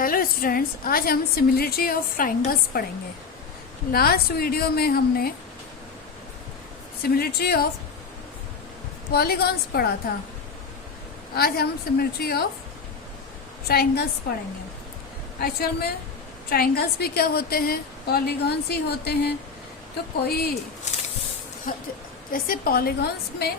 Hello students, आज हम similarity of triangles पढ़ेंगे। लास्ट वीडियो में हमने सिमिलरिटी ऑफ पॉलीगॉन्स पढ़ा था। आज हम सिमिलरिटी ऑफ ट्राइंगल्स पढ़ेंगे। एक्चुअल में ट्राइंगल्स भी क्या होते हैं, पॉलीगॉन्स ही होते हैं। तो कोई जैसे पॉलीगॉन्स में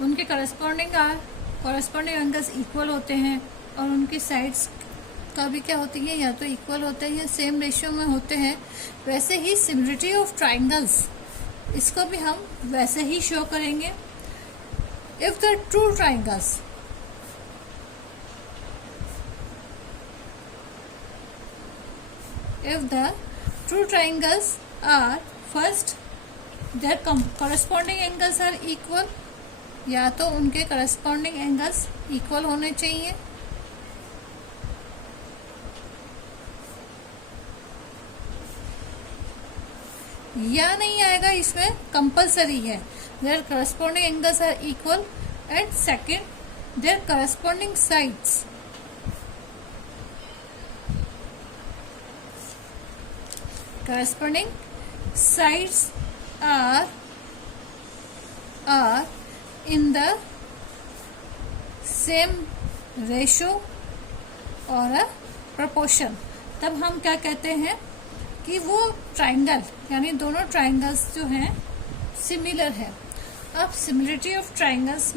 उनके कॉरेस्पॉन्डिंग एंगल्स इक्वल होते हैं और उनकी साइड्स का भी क्या होती है, या तो इक्वल होते हैं या सेम रेशियो में होते हैं। वैसे ही सिमिलरिटी ऑफ ट्राइंगल्स, इसको भी हम वैसे ही शो करेंगे। If the two triangles are first their corresponding angles are equal, या तो उनके कॉरेस्पॉन्डिंग एंगल्स इक्वल होने चाहिए। या नहीं आएगा, इसमें कंपलसरी है their corresponding angles are equal and second their corresponding sides are in the same ratio और a proportion। तब हम क्या कहते हैं कि वो ट्राइंगल, यानी दोनों ट्राइंगल्स जो हैं सिमिलर है। अब सिमिलरिटी ऑफ ट्राइंगल्स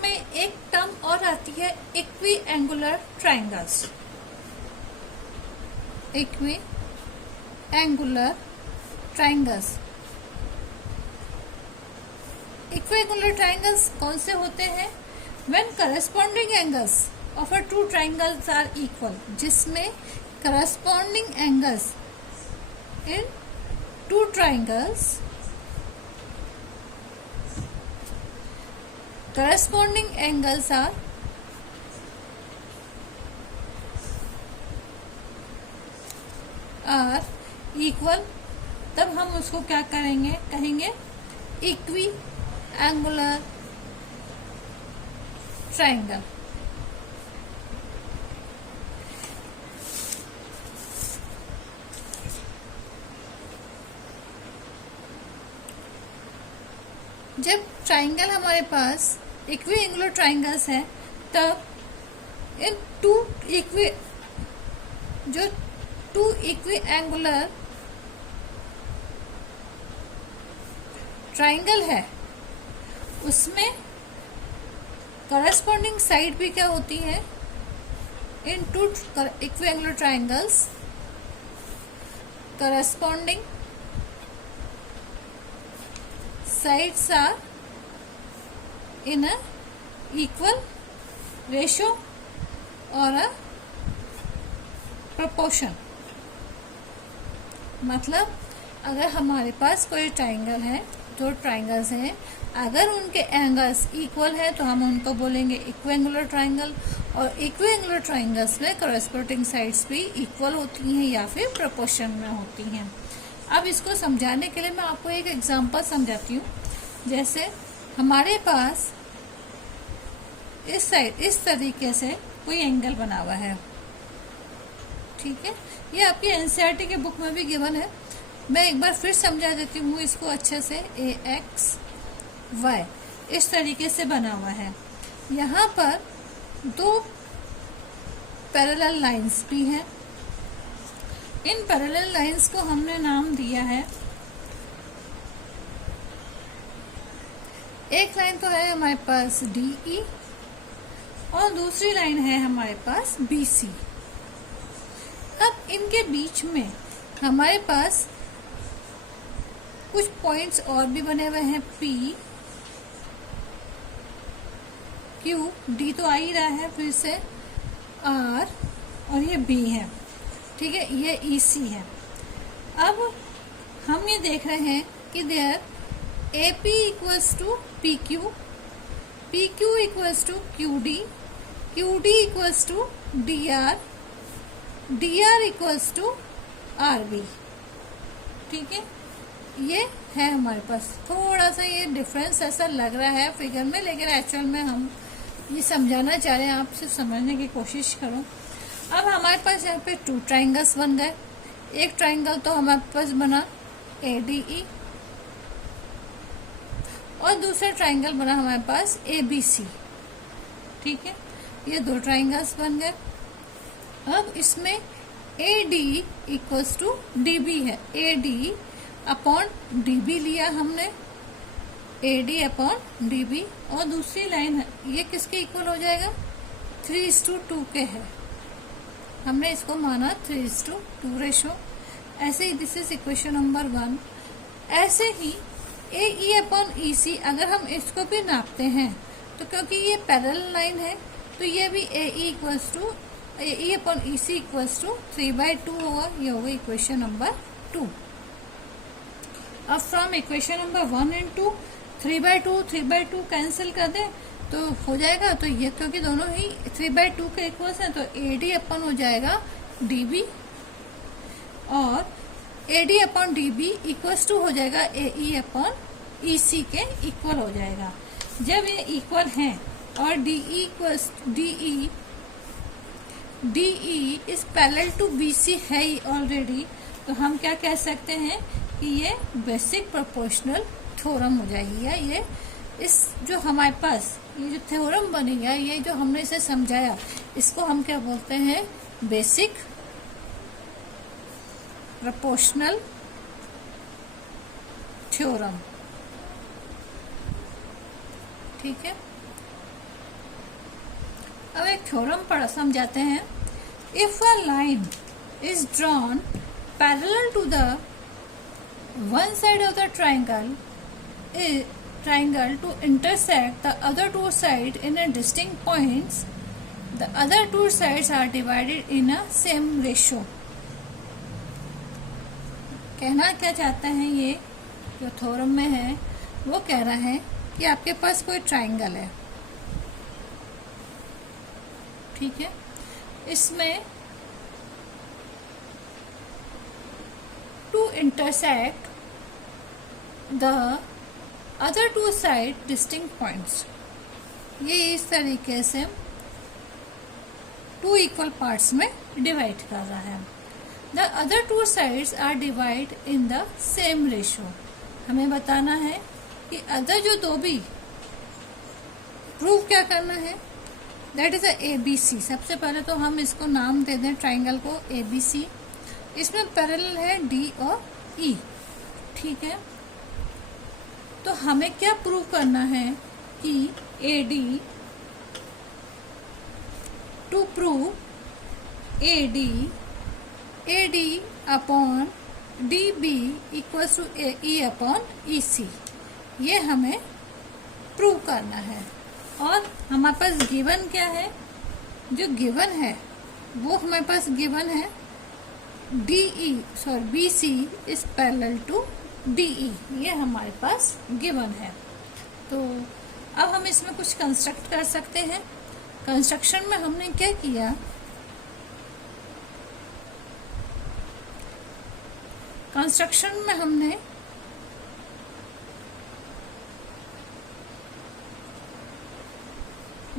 में एक टर्म और आती है, equi angular triangles. Equi angular triangles कौन से होते हैं? When corresponding angles of a two triangles are equal, जिसमें corresponding angles in two triangles are equal, तब हम उसको क्या कहेंगे इक्वी एंगुलर ट्राइंगल। जब ट्राइंगल हमारे पास इक्वी एंगुलर ट्राइंगल्स है, तब in two equiangular triangle है, उसमें कॉरेस्पॉन्डिंग साइड भी क्या होती है? In two equiangular triangles corresponding sides are in a equal ratio और अ प्रोपोर्शन। मतलब अगर हमारे पास कोई ट्राइंगल है, दो ट्राइंगल्स हैं, अगर उनके एंगल्स इक्वल है तो हम उनको बोलेंगे इक्विएंगुलर ट्राइंगल, और इक्विएंगुलर ट्राइंगल्स में कॉरेस्पॉन्डिंग साइड्स भी इक्वल होती हैं या फिर प्रोपोर्शन में होती हैं। अब इसको समझाने के लिए मैं आपको एक एग्जांपल समझाती हूँ। जैसे हमारे पास इस तरीके से कोई एंगल बना हुआ है, ठीक है। ये आपकी एनसीईआरटी के बुक में भी गिवन है। मैं एक बार फिर समझा देती हूँ इसको अच्छे से। AXY इस तरीके से बना हुआ है। यहाँ पर दो पैरेलल लाइंस भी हैं। इन पैरेलल लाइंस को हमने नाम दिया है, एक लाइन तो है हमारे पास DE और दूसरी लाइन है हमारे पास BC। अब इनके बीच में हमारे पास कुछ पॉइंट्स और भी बने हुए हैं, P, Q, D तो आ ही रहा है, फिर से R और ये B है, ठीक है। ये EC है। अब हम ये देख रहे हैं कि there AP equals to PQ, PQ equals to QD, QD equals to DR, DR equals to RB, ठीक है। ये है हमारे पास। थोड़ा सा ये डिफरेंस ऐसा लग रहा है फिगर में, लेकिन एक्चुअल में हम ये समझाना चाह रहे हैं, आप सिर्फ समझने की कोशिश करो। अब हमारे पास यहाँ पे 2 ट्राइंगल्स बन गए। एक ट्राइंगल तो हमारे पास बना ADE और दूसरा ट्राइंगल बना हमारे पास ABC। ठीक है, ये 2 ट्राइंगल्स बन गए। अब इसमें AD इक्वल्स टू DB है। AD अपॉन DB लिया हमने, AD अपॉन DB, और दूसरी लाइन है ये किसके इक्वल हो जाएगा, 3:2 के है। हमने इसको माना 3:2 रेशो। ऐसे ही दिस इज इक्वेशन नंबर 1। ऐसे ही AE अपॉन EC अगर हम इसको भी नापते हैं तो क्योंकि ये पैरेलल लाइन है तो ये भी AE upon EC equals to 3/2 होगा। ये होगा इक्वेशन नंबर 2। अब from equation number 1 and 2 3/2 cancel कर दें तो हो जाएगा। तो ये क्योंकि दोनों ही 3/2 के इक्वल्स हैं तो AD अपन हो जाएगा DB और AD upon DB equals to हो जाएगा AE अपॉन EC के इक्वल हो जाएगा। जब ये इक्वल हैं और DE is parallel to BC है ही ऑलरेडी, तो हम क्या कह सकते हैं कि ये बेसिक प्रोपोर्शनल थ्योरम हो जाएगी। या ये इस जो हमारे पास ये जो थ्योरम बनेगा, ये जो हमने इसे समझाया, इसको हम क्या बोलते हैं, बेसिक प्रोपोर्शनल थ्योरम। ठीक है, अब एक थ्योरम पढ़ा समझाते हैं। If a line is drawn parallel to the one side of the triangle to intersect the other 2 sides in a distinct points, the other 2 sides are divided in a same ratio। कहना क्या चाहता है, ये जो theorem में है वो कह रहा है कि आपके पास कोई ट्राइंगल है। ठीक है, इसमें to intersect the other 2 side distinct points, ये इस तरीके से 2 इक्वल पार्ट्स में डिवाइड कर रहा है। The other 2 sides are divide in the same ratio. हमें बताना है कि अदर जो 2 भी प्रूव क्या करना है, दैट इज ABC। सबसे पहले तो हम इसको नाम दे दें ट्राइंगल को ABC। इसमें पैरेलल है D और E। ठीक है, तो हमें क्या प्रूव करना है कि AD to prove AD upon DB equals to AE upon EC, ये हमें प्रूव करना है। और हमारे पास गिवन क्या है, जो गिवन है वो हमारे पास गिवन है BC is parallel to DE, ये हमारे पास गिवन है। तो अब हम इसमें कुछ कंस्ट्रक्ट कर सकते हैं। कंस्ट्रक्शन में हमने क्या किया, कंस्ट्रक्शन में हमने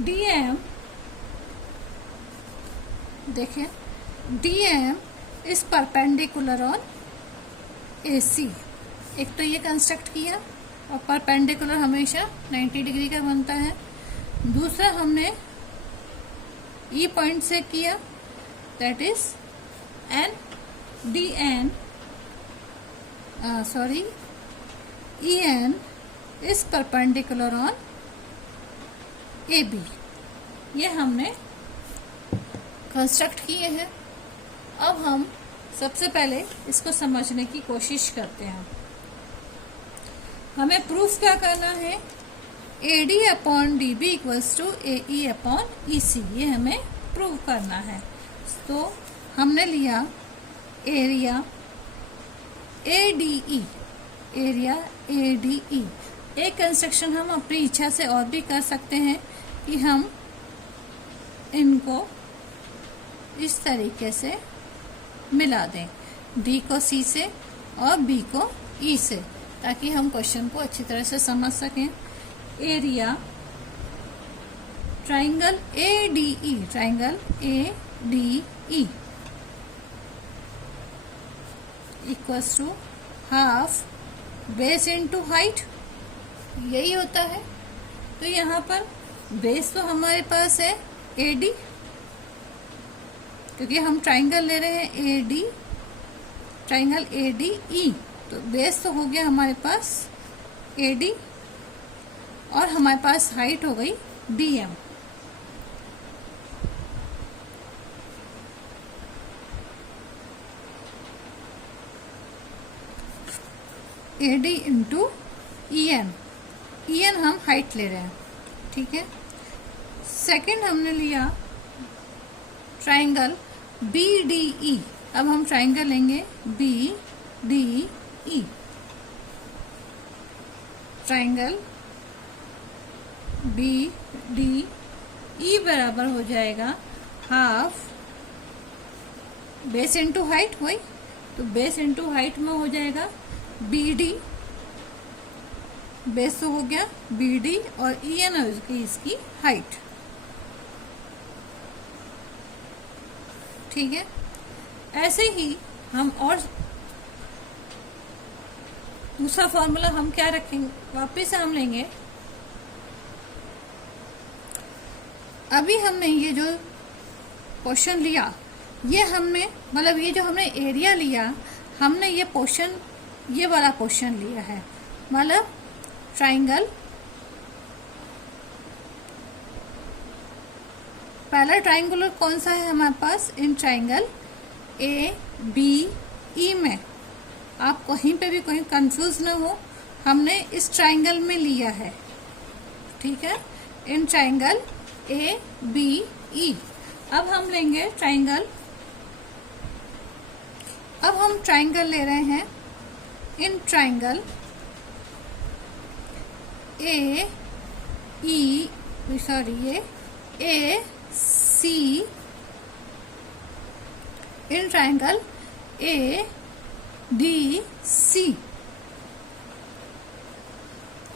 DM देखें, DM is perpendicular on AC। एक तो ये कंस्ट्रक्ट किया और परपेंडिकुलर हमेशा 90 डिग्री का बनता है। दूसरा हमने E पॉइंट से किया, that is EN is perpendicular on AB। ये हमने कंस्ट्रक्ट किए हैं। अब हम सबसे पहले इसको समझने की कोशिश करते हैं। हमें प्रूफ क्या करना है, AD upon DB equals to AE upon EC, ये हमें प्रूव करना है। तो हमने लिया एरिया ADE, एरिया ADE। एक कंस्ट्रक्शन हम अपनी इच्छा से और भी कर सकते हैं कि हम इनको इस तरीके से मिला दें, D को C से और B को ई से, ताकि हम क्वेश्चन को अच्छी तरह से समझ सकें। Area triangle ADE, triangle ADE equals to half base into height, यही होता है। तो यहाँ पर बेस तो हमारे पास है AD, क्योंकि हम ट्राइंगल ले रहे हैं AD, ट्राइंगल ADE, तो बेस तो हो गया हमारे पास AD और हमारे पास हाइट हो गई DM। AD into EN, EN हम हाइट ले रहे हैं, ठीक है। सेकंड हमने लिया ट्राइंगल BDE, अब हम ट्राइंगल लेंगे BDE, ट्राइंगल BDE बराबर हो जाएगा हाफ बेस इंटू हाइट, वही तो बेस इंटू हाइट में हो जाएगा BD, बेस तो हो गया BD और EN है इसकी हाइट, ठीक है। ऐसे ही हम और दूसरा फॉर्मूला हम क्या रखेंगे, वापस से हम लेंगे। अभी हमने ये जो क्वेश्चन लिया, ये हमने मतलब ये जो हमने एरिया लिया, हमने ये पोर्शन, ये वाला पोर्शन लिया है, मतलब ट्राइंगल, पहला ट्राइंगुलर कौन सा है हमारे पास, इन ट्राइंगल ABE में। आप कहीं पे भी कहीं कंफ्यूज न हो, हमने इस ट्राइंगल में लिया है, ठीक है, इन ट्राइंगल ABE। अब हम लेंगे ट्राइंगल, अब हम ट्राइंगल ले रहे हैं in triangle AC, in triangle ADC।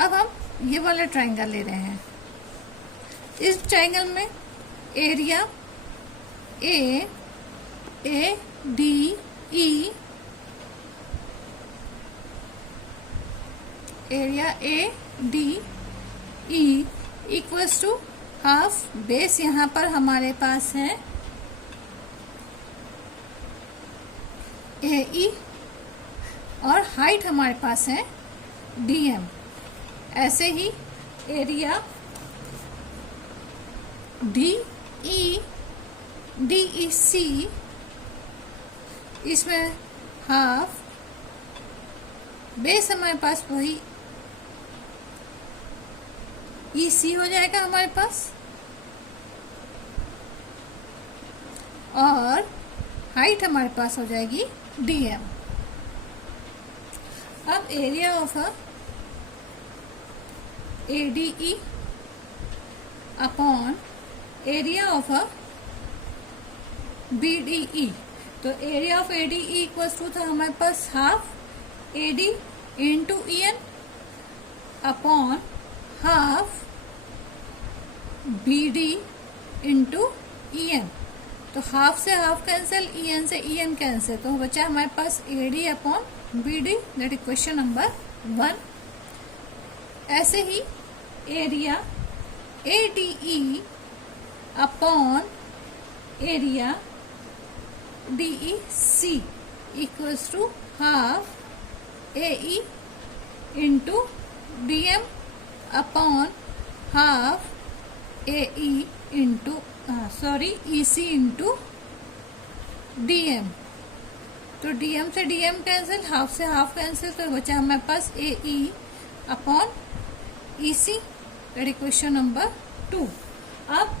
अब हम ये वाला ट्राइंगल ले रहे हैं, इस ट्राइंगल में area ADE, area ADE equals to half base, यहाँ पर हमारे पास है AE और हाइट हमारे पास है DM। ऐसे ही एरिया DEC, इसमें हाफ बेस हमारे पास वही EC हो जाएगा हमारे पास, और हाइट हमारे पास हो जाएगी DM। अब area of ADE upon area of BDE, तो area of ADE equals to था हमारे पास half AD into EN upon half BD into EN। तो हाफ से हाफ कैंसिल, EN से EN कैंसिल, तो बचा हमारे पास AD upon BD, that is question number 1। ऐसे ही area ADE upon area DEC equals to half AE into DM upon half AE into EC into DM। तो DM से DM cancel, half से half cancel, तो बचा हमारे पास AE upon EC, that is question number 2। अब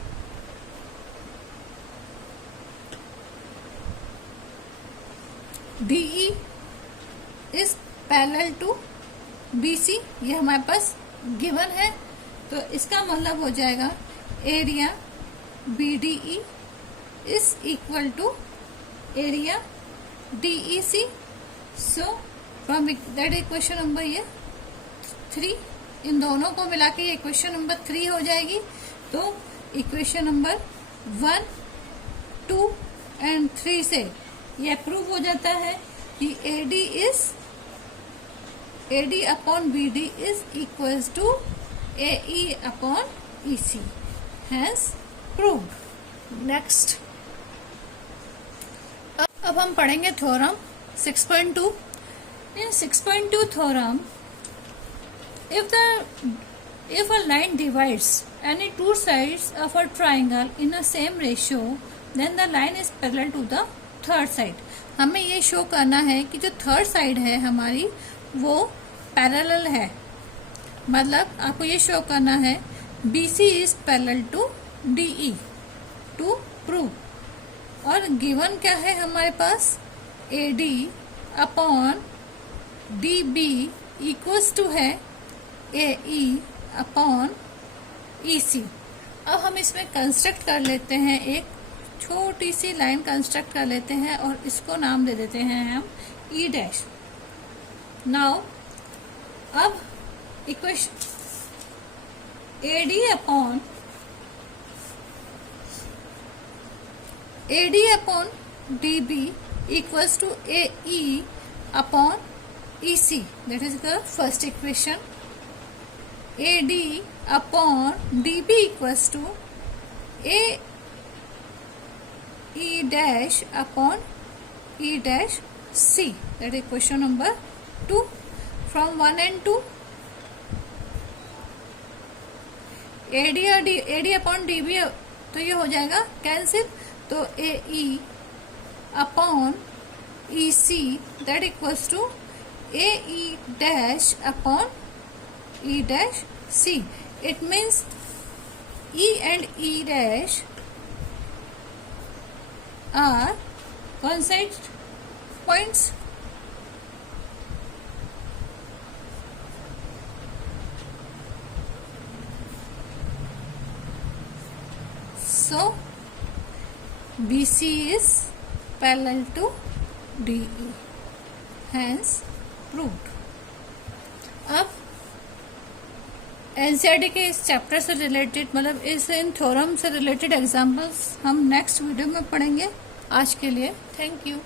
DE is parallel to BC, ये हमारे पास गिवन है, तो इसका मतलब हो जाएगा area BDE is equal to area DEC। So from that equation number ये 3, इन दोनों को मिला के ये इक्वेशन नंबर 3 हो जाएगी। तो इक्वेशन नंबर 1, 2 एंड 3 से ये प्रूव हो जाता है कि AD upon BD is equals to AE upon EC, hence proved. Next, अब हम पढ़ेंगे theorem 6.2। In 6.2 theorem, if a line divides any two sides of a triangle in a same ratio, then the line is parallel to the third side। हमें ये show करना है कि जो third side है हमारी वो पैरेलल है, मतलब आपको ये शो करना है BC is parallel to DE to prove. और गिवन क्या है हमारे पास, AD upon DB equals to है AE अपॉन EC। अब हम इसमें कंस्ट्रक्ट कर लेते हैं, एक छोटी सी लाइन कंस्ट्रक्ट कर लेते हैं और इसको नाम दे देते हैं हम E डैश। नाउ अब equation AD upon DB equals to AE upon EC, that is the first equation। AD upon DB equals to AE dash upon E dash C, that is equation number 2। from 1 and 2 AD upon DB तो ये हो जाएगा cancel, तो AE upon EC that equals to AE dash upon E dash C। It means E and E dash are coincident points। So BC is parallel to DE, hence proved। अब NCERT के इस chapter से related, मतलब इस इन theorem से related examples हम next video में पढ़ेंगे। आज के लिए थैंक यू।